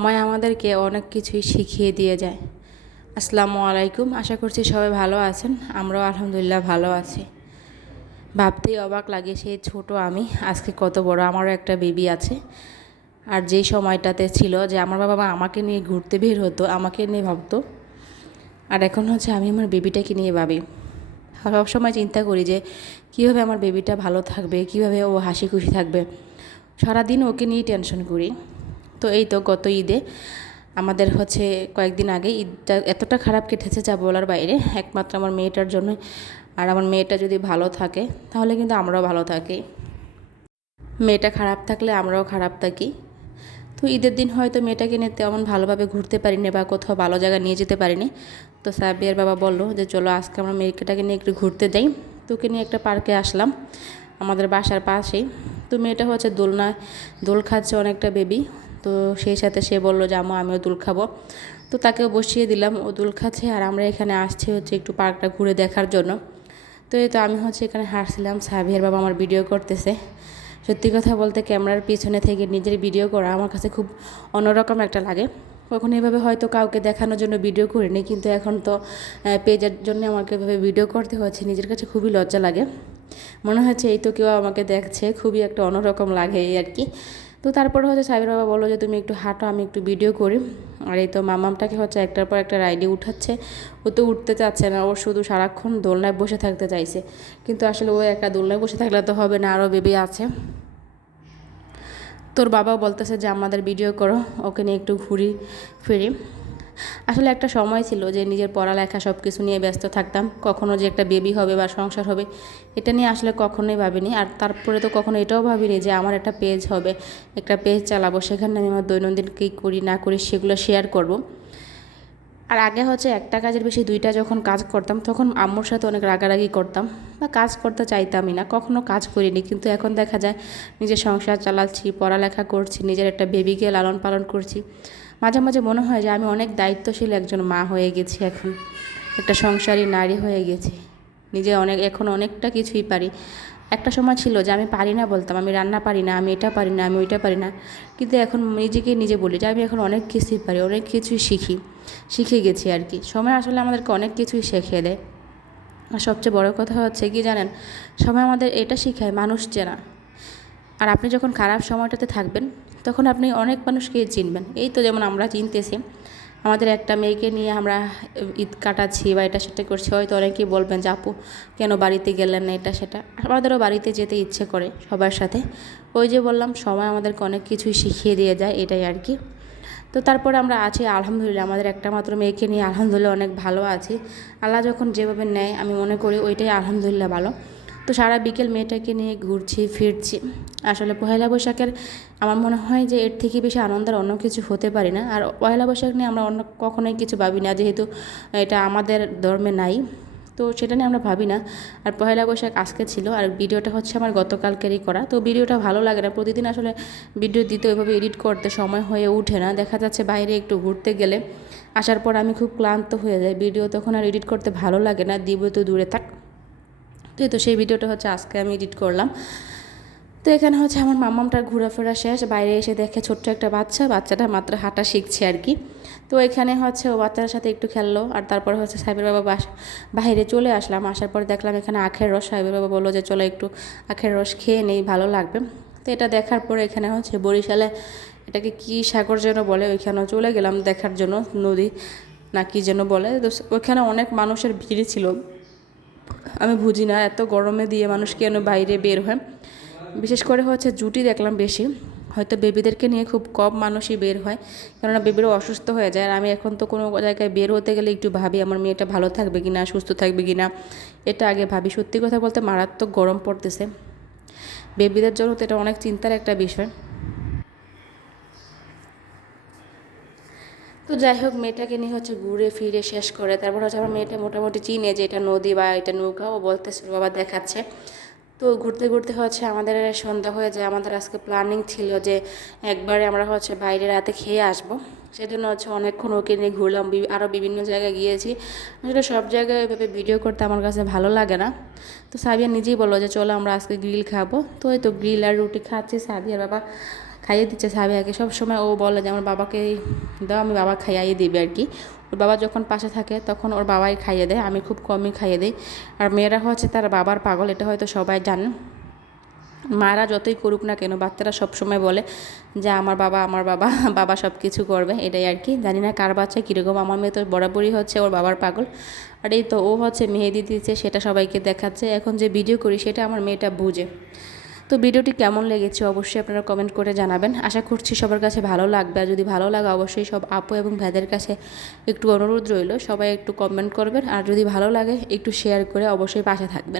সময় আমাদেরকে অনেক কিছুই শিখিয়ে দিয়ে যায়। আসসালামু আলাইকুম, আশা করছি সবাই ভালো আছেন। আমরাও আলহামদুলিল্লাহ ভালো আছি। ভাবতেই অবাক লাগে সেই ছোট আমি আজকে কত বড়, আমারও একটা বেবি আছে। আর যেই সময়টাতে ছিল যে আমার বাবা মা আমাকে নিয়ে ঘুরতে বের হতো, আমাকে নিয়ে ভাবতো, আর এখন হচ্ছে আমি আমার বেবিটাকে নিয়ে ভাবি। সবসময় চিন্তা করি যে কীভাবে আমার বেবিটা ভালো থাকবে, কীভাবে ও হাসি খুশি থাকবে। সারাদিন ওকে নিয়েই টেনশন করি। তো এই তো গত ঈদে আমাদের হচ্ছে কয়েকদিন আগে ঈদটা এতটা খারাপ কেটেছে যা বলার বাইরে, একমাত্র আমার মেয়েটার জন্য। আর আমার মেয়েটা যদি ভালো থাকে তাহলে কিন্তু আমরাও ভালো থাকি, মেয়েটা খারাপ থাকলে আমরাও খারাপ থাকি। তো ঈদের দিন হয়তো মেয়েটাকে নিয়ে তেমন ভালোভাবে ঘুরতে পারিনি বা কোথাও ভালো জায়গায় নিয়ে যেতে পারিনি। তো সাবিয়ার বাবা বললো যে চলো আজকে আমরা মেয়েটাকে নিয়ে একটু ঘুরতে যাই। তোকে নিয়ে একটা পার্কে আসলাম আমাদের বাসার পাশেই। তো মেয়েটা হচ্ছে দোল খাচ্ছে, অনেকটা বেবি। তো সেই সাথে সে বললো যে আমিও দোল খাবো। তো তাকেও বসিয়ে দিলাম, ও দোল খাচ্ছে আর আমরা এখানে আসছি হচ্ছে একটু পার্কটা ঘুরে দেখার জন্য। তো এই তো আমি হচ্ছে এখানে হাঁটছিলাম, সাবিয়ার বাবা আমার ভিডিও করতেছে। সত্যি কথা বলতে ক্যামেরার পিছনে থেকে নিজের ভিডিও করা আমার কাছে খুব অন্যরকম একটা লাগে। কখনো এভাবে হয়তো কাউকে দেখানোর জন্য ভিডিও করিনি, কিন্তু এখন তো পেজের জন্য আমাকে এভাবে ভিডিও করতে হচ্ছে। নিজের কাছে খুবই লজ্জা লাগে, মনে হচ্ছে এই তো কেউ আমাকে দেখছে, খুবই একটা অন্যরকম লাগে এই আর কি। তো তারপরে হচ্ছে সাবির বাবা বললো যে তুমি একটু হাঁটো, আমি একটু ভিডিও করি। আর এই তো মামামটাকে হচ্ছে একটার পর একটা রাইডে উঠাচ্ছে। ও তো উঠতে চাচ্ছে না, ওর শুধু সারাক্ষণ দোলনায় বসে থাকতে চাইছে। কিন্তু আসলে ও একটা দোলনায় বসে থাকলে তো হবে না, আরও বেবি আছে। তোর বাবাও বলতেছে যে আমাদের ভিডিও করো, ওকে নিয়ে একটু ঘুরি ফিরি। আসলে একটা সময় ছিল যে নিজের পড়ালেখা সব কিছু নিয়ে ব্যস্ত থাকতাম, কখনো যে একটা বেবি হবে বা সংসার হবে এটা নিয়ে আসলে কখনোই ভাবিনি। আর তারপরে তো কখনো এটাও ভাবিনি যে আমার একটা পেজ হবে, একটা পেজ চালাবো, সেখানে আমি আমার দৈনন্দিন কী করি না করি সেগুলো শেয়ার করব। আর আগে হচ্ছে একটা কাজের বেশি দুইটা যখন কাজ করতাম তখন আম্মুর সাথে অনেক রাগারাগি করতাম বা কাজ করতে চাইতামই না, কখনো কাজ করিনি। কিন্তু এখন দেখা যায় নিজের সংসার চালাচ্ছি, পড়ালেখা করছি, নিজের একটা বেবিকে লালন পালন করছি। মাঝে মাঝে মনে হয় যে আমি অনেক দায়িত্বশীল একজন মা হয়ে গেছি, এখন একটা সংসারী নারী হয়ে গেছি। নিজে এখন অনেকটা কিছুই পারি। একটা সময় ছিল যে আমি পারি না বলতাম, আমি রান্না পারি না, আমি এটা পারি না, আমি ওইটা পারি না। কিন্তু এখন নিজেকে নিজে বলি যে আমি এখন অনেক কিছুই পারি, অনেক কিছুই শিখে গেছি আর কি। সময় আসলে আমাদেরকে অনেক কিছুই শিখিয়ে দেয়। আর সবচেয়ে বড় কথা হচ্ছে কি জানেন, সময় আমাদের এটা শিখায় মানুষ চেনা। আর আপনি যখন খারাপ সময়টাতে থাকবেন তখন আপনি অনেক মানুষকেই চিনবেন। এই তো যেমন আমরা চিনতেছি, আমাদের একটা মেয়েকে নিয়ে আমরা ঈদ কাটাচ্ছি বা এটা সেটা করছি, হয়তো অনেকেই বলবেন যে আপু কেন বাড়িতে গেলেন না, এটা সেটা। আমাদেরও বাড়িতে যেতে ইচ্ছে করে সবার সাথে। ওই যে বললাম, সময় আমাদেরকে অনেক কিছুই শিখিয়ে দিয়ে যায়, এটাই আর কি। তো তারপরে আমরা আছি আলহামদুলিল্লাহ, আমাদের একটা মাত্র মেয়েকে নিয়ে আলহামদুলিল্লাহ অনেক ভালো আছি। আল্লাহ যখন যেভাবে নেয় আমি মনে করি ওইটাই আলহামদুলিল্লাহ ভালো। তো সারা বিকেল মেয়েটাকে নিয়ে ঘুরছি ফিরছি। আসলে পয়লা বৈশাখের আমার মনে হয় যে এর থেকে বেশি আনন্দের অন্য কিছু হতে পারি না। আর পয়লা বৈশাখ নিয়ে আমরা অন্য কখনোই কিছু ভাবি না, যেহেতু এটা আমাদের ধর্মে নাই, তো সেটা নিয়ে আমরা ভাবি না। আর পয়লা বৈশাখ আজকে ছিল, আর ভিডিওটা হচ্ছে আমার গতকালকেরই করা। তো ভিডিওটা ভালো লাগে না, প্রতিদিন আসলে ভিডিও দিতে ওইভাবে এডিট করতে সময় হয়ে ওঠে না। দেখা যাচ্ছে বাইরে একটু ঘুরতে গেলে আসার পর আমি খুব ক্লান্ত হয়ে যাই, ভিডিও তখন আর এডিট করতে ভালো লাগে না, দিব তো দূরে থাক। তো সেই ভিডিওটা হচ্ছে আজকে আমি এডিট করলাম। তো এখানে হচ্ছে আমার মাম্মামটার ঘোরাফেরা শেষ, বাইরে এসে দেখে ছোট্ট একটা বাচ্চাটা মাত্র হাঁটা শিখছে আর কি। তো এখানে হচ্ছে ও বাচ্চাটার সাথে একটু খেললো। আর তারপরে হচ্ছে সাহেবের বাবা বাইরে চলে আসলাম, আসার পর দেখলাম এখানে আখের রস। সাহেবের বাবা বললো যে চলো একটু আখের রস খেয়ে নেই, ভালো লাগবে। তো এটা দেখার পরে এখানে হচ্ছে বরিশালে এটাকে কি সাগর যেন বলে, ওইখানেও চলে গেলাম দেখার জন্য, নদী না কি যেন বলে। তো ওইখানে অনেক মানুষের ভিড় ছিল, আমি বুঝি না এত গরমে দিয়ে মানুষ কেন বাইরে বের হয়। বিশেষ করে হচ্ছে জুটি দেখলাম বেশি, হয়তো বেবিদেরকে নিয়ে খুব কম মানুষই বের হয়, কেননা বেবিরও অসুস্থ হয়ে যায়। আর আমি এখন তো কোনো জায়গায় বের হতে গেলে একটু ভাবি আমার মেয়েটা ভালো থাকবে কি না, সুস্থ থাকবে কি না, এটা আগে ভাবি। সত্যি কথা বলতে মারাত্মক গরম পড়তেছে, বেবিদের জন্য তো এটা অনেক চিন্তার একটা বিষয়। তো যাই হোক, মেয়েটাকে নিয়ে হচ্ছে ঘুরে ফিরে শেষ করে তারপর হচ্ছে আমার মেয়েটা মোটামুটি চিনে যে এটা নদী বা এটা নৌকা, ও বলতেছে বাবা দেখাচ্ছে। তো ঘুরতে ঘুরতে হচ্ছে আমাদের সন্ধ্যা হয়ে যায়। আমাদের আজকে প্ল্যানিং ছিল যে একবারে আমরা হচ্ছে বাইরে রাতে খেয়ে আসবো, সেজন্য হচ্ছে অনেকক্ষণ ওকে নিয়ে ঘুরলাম, আরও বিভিন্ন জায়গায় গিয়েছি। আসলে সব জায়গায় এভাবে ভিডিও করতে আমার কাছে ভালো লাগে না। তো সাবিয়া নিজেই বললো যে চলো আমরা আজকে গ্রিল খাবো। তো এই তো গ্রিল আর রুটি খাচ্ছি, সাবিয়ার বাবা খাইয়ে দিচ্ছে সাবিয়াকে। সবসময় ও বলে যে আমার বাবাকে দাও, আমি বাবা খাইয়ে দিবে আর কি। ওর বাবা যখন পাশে থাকে তখন ওর বাবাই খাইয়ে দেয়, আমি খুব কমই খাইয়ে দিই। আর মেয়েরা হচ্ছে তার বাবার পাগল, এটা হয়তো সবাই জানেন। মারা যতই করুক না কেন, বাচ্চারা সবসময় বলে যে আমার বাবা আমার বাবা, বাবা সব কিছু করবে, এটাই আর কি। জানি না কার বাচ্চা কীরকম, আমার মেয়ে তো বরাবরই হচ্ছে ওর বাবার পাগল। আর এই তো ও হচ্ছে মেহেদি দিচ্ছে, সেটা সবাইকে দেখাচ্ছে। এখন যে ভিডিও করি সেটা আমার মেয়েটা বুঝে। তো ভিডিওটি কেমন লেগেছে অবশ্যই আপনারা কমেন্ট করে জানাবেন। আশা করছি সবার কাছে ভালো লাগবে। আর যদি ভালো লাগে অবশ্যই সব আপু এবং ভাইদের কাছে একটু অনুরোধ রইল, সবাই একটু কমেন্ট করবেন। আর যদি ভালো লাগে একটু শেয়ার করে অবশ্যই পাশে থাকবেন।